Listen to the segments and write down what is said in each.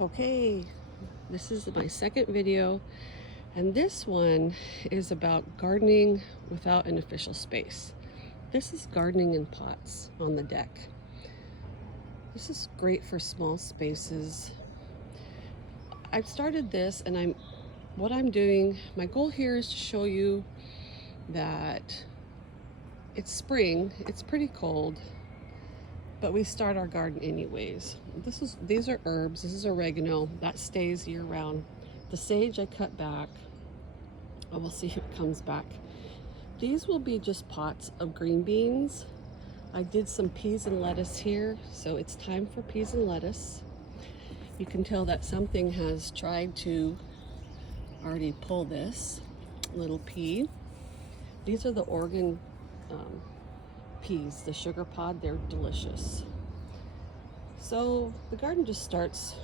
Okay, this is my second video, and this one is about gardening without an official space. This is gardening in pots on the deck. This is great for small spaces. I've started this, and what I'm doing, my goal here is to show you that it's spring, it's pretty cold, but we start our garden anyways. These are herbs. This is oregano that stays year round. The sage I cut back. Oh, we'll see if it comes back. These will be just pots of green beans. I did some peas and lettuce here, so it's time for peas and lettuce. You can tell that something has tried to already pull this little pea. These are the Oregon peas, the sugar pod. They're delicious. So the garden just starts,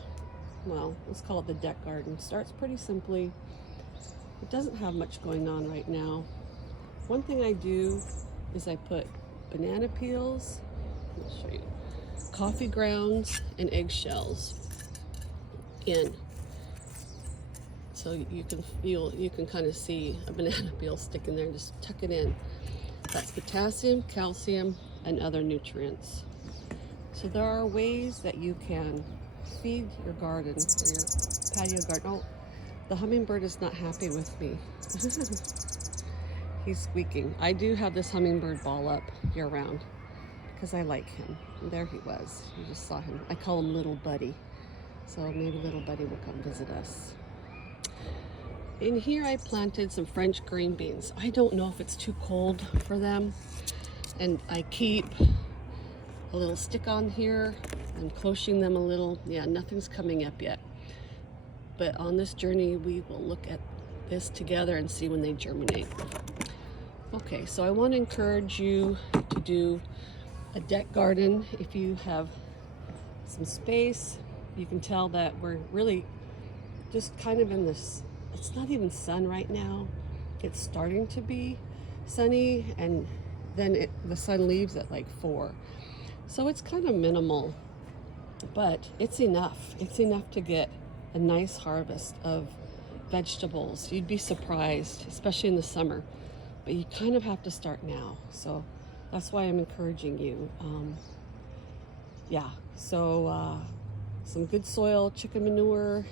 well, let's call it the deck garden. Starts pretty simply. It doesn't have much going on right now. One thing I do is I put banana peels, I'll show you, coffee grounds, and eggshells in. So you can kind of see a banana peel sticking there. Just tuck it in. That's potassium, calcium, and other nutrients. So there are ways that you can feed your garden or your patio garden. Oh, the hummingbird is not happy with me. He's squeaking. I do have this hummingbird ball up year round because I like him. And there he was. You just saw him. I call him Little Buddy. So maybe Little Buddy will come visit us. In here I planted some French green beans. I don't know if it's too cold for them, and I keep a little stick on here. I'm cloching them a little. Yeah, nothing's coming up yet, but on this journey we will look at this together and see when they germinate. Okay, so I want to encourage you to do a deck garden if you have some space. You can tell that we're really just kind of in this, it's not even sun right now. It's starting to be sunny, and then the sun leaves at like 4. So it's kind of minimal, but it's enough. It's enough to get a nice harvest of vegetables. You'd be surprised, especially in the summer, but you kind of have to start now. So that's why I'm encouraging you. Yeah, so some good soil, chicken manure.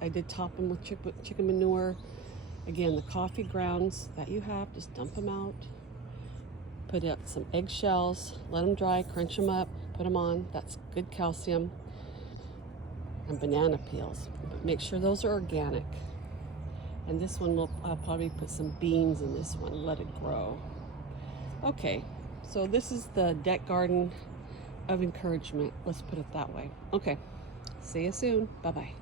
I did top them with chicken manure. Again, the coffee grounds that you have, just dump them out. Put up some eggshells, let them dry, crunch them up, put them on. That's good calcium. And banana peels. But make sure those are organic. And this one, I'll probably put some beans in this one, let it grow. Okay, so this is the deck garden of encouragement. Let's put it that way. Okay, see you soon. Bye-bye.